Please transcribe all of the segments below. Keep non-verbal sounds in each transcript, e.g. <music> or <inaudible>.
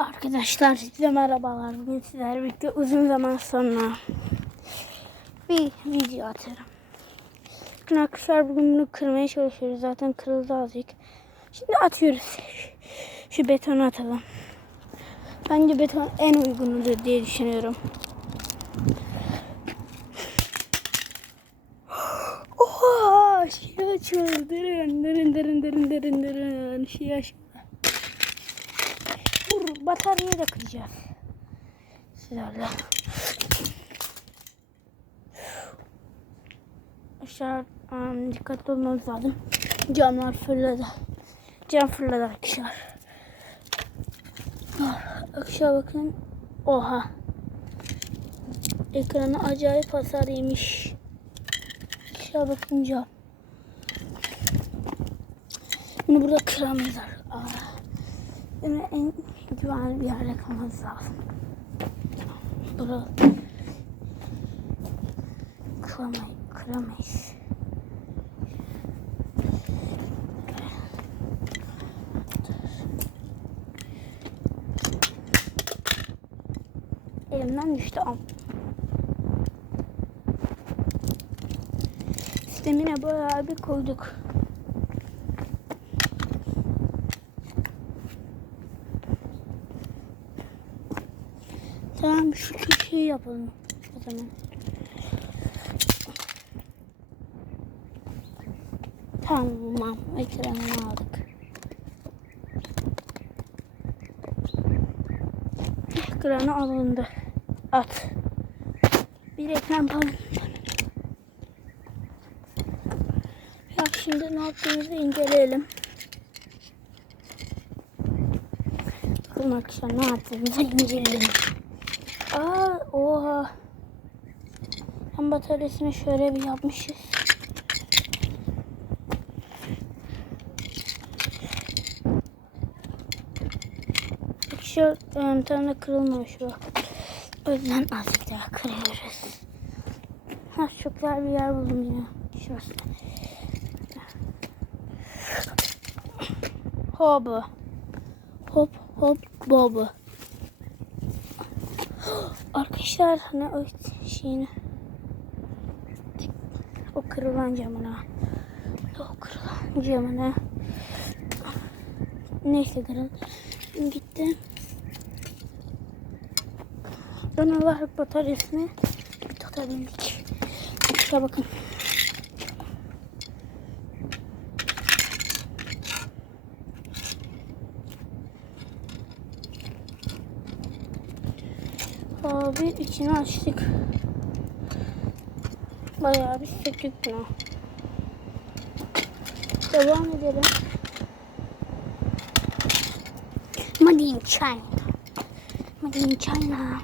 Arkadaşlar size merhabalar. Bugün sizlerle birlikte uzun zaman sonra bir video atarım. Bakın arkadaşlar bugün bunu kırmaya çalışıyoruz. Zaten kırıldı azıcık. Şimdi atıyoruz. Şu betonu atalım. Bence beton en uygunudur diye düşünüyorum. <gasps> Oha! Şey açıldı. Dırın dırın dırın dırın dırın. Şey açıldı. Bataryayı da kıracağız. Sizlerle. Aşağı um, dikkatli olmamız lazım. Camlar fırladı. Cam fırladı arkadaşlar. Ah, Aşağı bakın. Oha. Ekranı acayip hasar yemiş. Aşağı bakın cam. Bunu burada kıramıyorlar. Aa. Bunu en güvenli bir yerde kalmamız lazım. Burada kıramayız. kıramayız. Elimden düştü am. Sistemine bayağı bir koyduk. Tamam şu köşeyi yapalım o zaman. Tamam ekranını aldık. Ekranı alındı. At. Bir ekran falan. Ya şimdi ne yaptığımızı inceleyelim. Bakalım arkadaşlar ne yaptığımızı inceleyelim. Aa, oha. Hem bataryasını şöyle bir yapmışız. Şu um, tane kırılmamış bu. O yüzden azıcık daha kırıyoruz. Ha çok güzel bir yer buldum ya. Şurası. Hop. Hop hop bobu. <gasps> Arkadaşlar hani o şeyini kırılan camına. O kırılan camına. Neyse kırıl gitti. Olarak bataryasını tutabildik. Şuna bakın. Abi içini açtık. Bayağı bir söktük bunu. Devam edelim. Made in China. Made in China.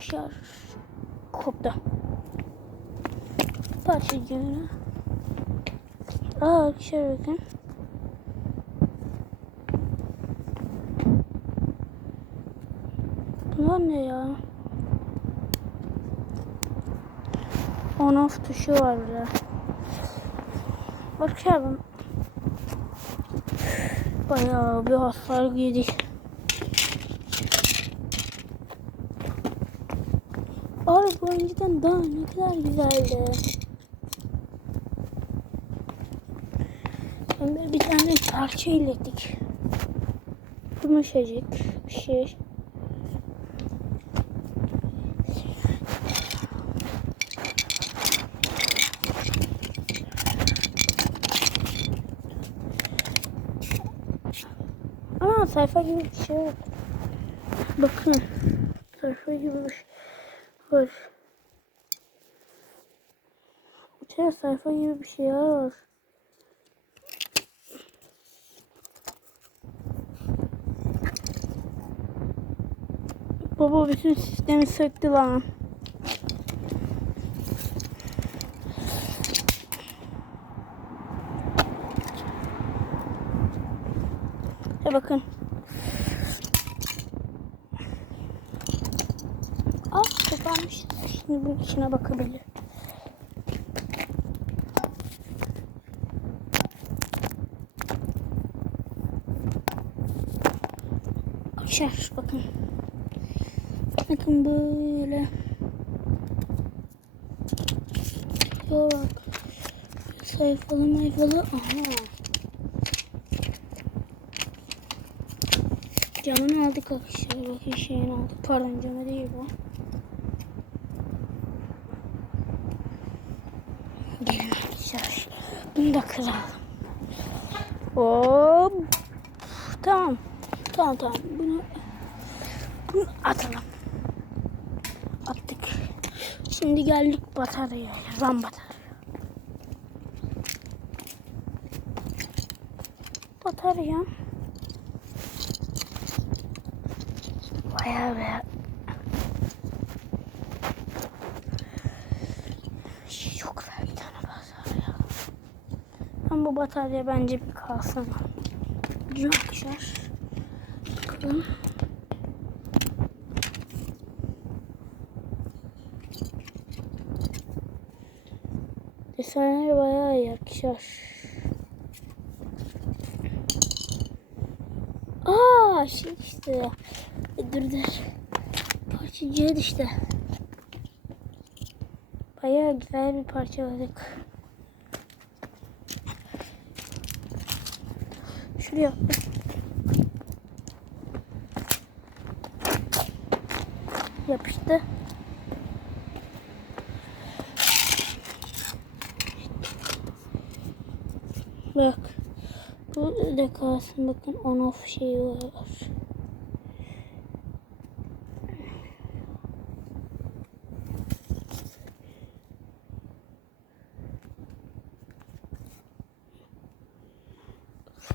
Şar koptu. Parçacığını. Aa şöyle bakın. Bunlar ne ya? On off tuşu var burada. Bakalım. Bayağı bir hasar yedik. Abi bu önceden daha ne kadar güzeldi. Şimdi bir tane parça ilettik. Yumuşacık bir şey. Aa sayfa gibi bir şey yok. Bakın. Sayfa gibi bir şey var. İçeride sayfa gibi bir şey var. Baba bütün sistemi söktü lan. Bakın. Aa kapanmış. Bunun içine bakabilir. Arkadaşlar bakın. Bakın böyle. Yok. Sayfalı mayfalı. Aha. Camını aldık arkadaşlar. Bakın şeyini aldık. Pardon camı değil bu. Gelin arkadaşlar. Bunu da kıralım. Hop. Tamam. Tamam tamam. Bunu, bunu atalım. Attık. Şimdi geldik bataryaya. Ram batarya. Batarya. Bayağı be. Çok ver bir tane batarya. Ama bu batarya bence bir kalsın. Güzel arkadaşlar. Bakalım. Desenler bayağı arkadaşlar. Aa şey işte. E, Dur dur. Parçacığı işte. Bayağı güzel bir parçaladık. Şuraya. Yapıştı. Bak. Bu da kalsın. Bakın on off şeyi var.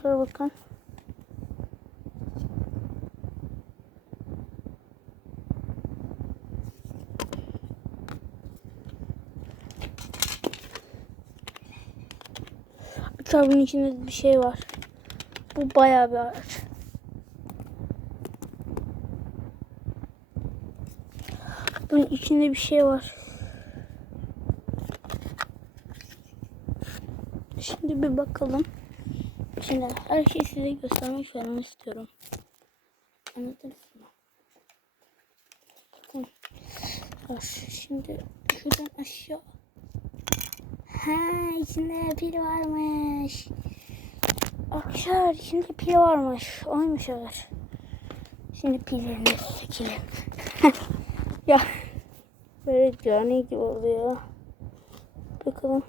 Şuraya bakın. Kitabın içinde bir şey var. Bu bayağı bir araç. Bunun içinde bir şey var. Şimdi bir bakalım. Şimdi her şeyi size göstermek falan istiyorum. Anladınız mı? Bakın. Bak, Şimdi şuradan aşağı. Ha içinde pil varmış. Arkadaşlar içinde pil varmış. Oymuş öyle. Şimdi pillerini çekelim. <laughs> ya böyle cani gibi oluyor. Bakalım.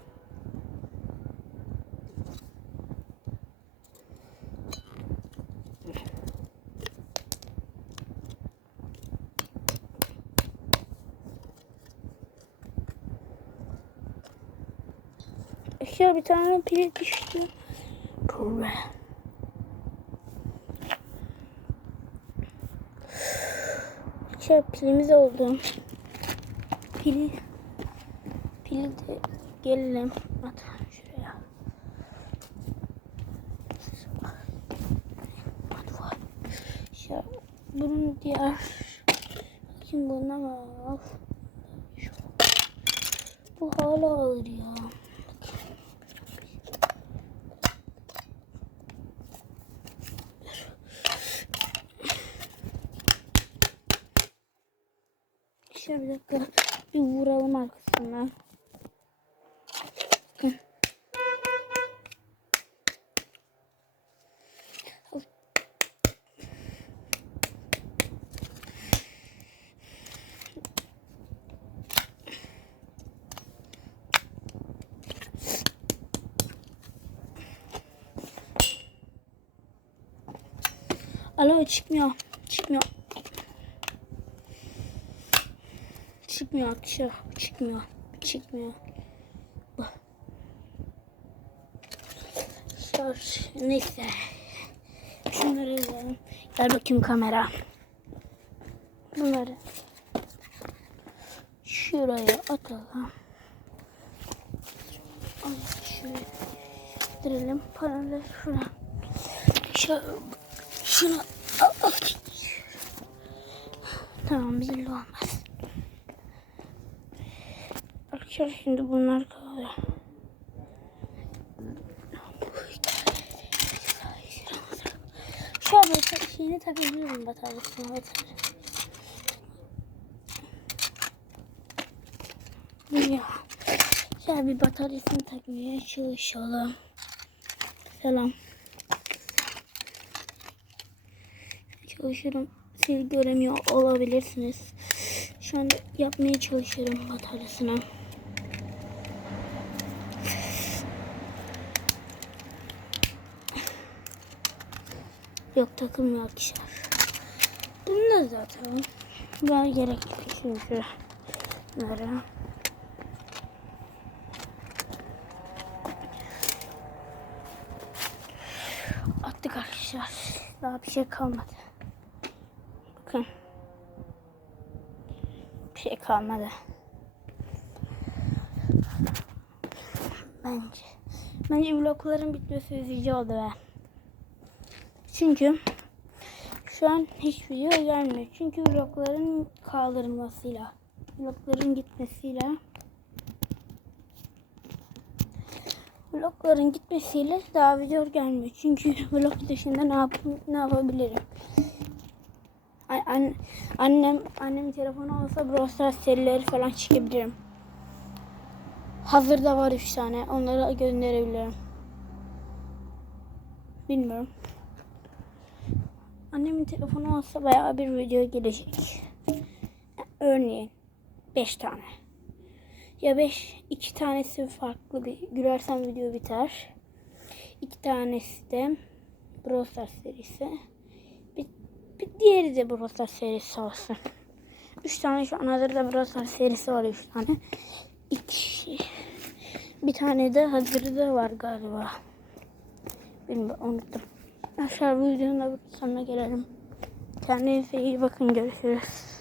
Bir tane pil düştü. Problem. Aşağı pilimiz oldu. Pili pili de gelelim. Atalım şuraya. Var. Aşağı bunun diğer Bakayım buna var. Şu. Bu hala ağır ya. Şöyle bir dakika bir vuralım arkasından. Bakın. Alo çıkmıyor. Çıkmıyor. Çıkmıyor arkadaşlar. Çıkmıyor. Çıkmıyor. Bu. Şarj. Neyse. Şunları yazalım. Gel bakayım kamera. Bunları şuraya atalım. Ay, Şuraya. Paraları şuna. Şöyle, şuna. Tamam bizimle olmaz. Arkadaşlar şimdi bunlar kalıyor. Şöyle şey şeyini takabilirim bataryasına. Evet. Ya. Şöyle bir bataryasını takmaya çalışalım. Selam. Çalışırım. Siz göremiyor olabilirsiniz. Şu anda yapmaya çalışıyorum bataryasını. Yok takılmıyor arkadaşlar. Bunu da zaten daha gerekli çünkü. Böyle. Attık arkadaşlar. Daha bir şey kalmadı. Bakın. Bir şey kalmadı. Bence. Bence vlogların bitmesi üzücü oldu be. Çünkü şu an hiç video gelmiyor. Çünkü vlogların kaldırılmasıyla, vlogların gitmesiyle vlogların gitmesiyle daha video gelmiyor. Çünkü <laughs> vlog dışında ne, yap ne yapabilirim? An- an- annem annem telefonu olsa Brawl serileri falan çekebilirim. Hazırda var 3 tane. Onları gönderebilirim. Bilmiyorum. Annemin telefonu olsa bayağı bir video gelecek. Örneğin 5 tane. Ya 5 iki tanesi farklı bir gülersem video biter. İki tanesi de Brawl Stars serisi. Bir, bir diğeri de Brawl Stars serisi olsun. Üç tane şu an hazırda Brawl Stars serisi var üç tane. İki bir tane de hazırda var galiba. Bilmiyorum unuttum. Arkadaşlar bu videonun da sonuna gelelim. Kendinize iyi bakın görüşürüz.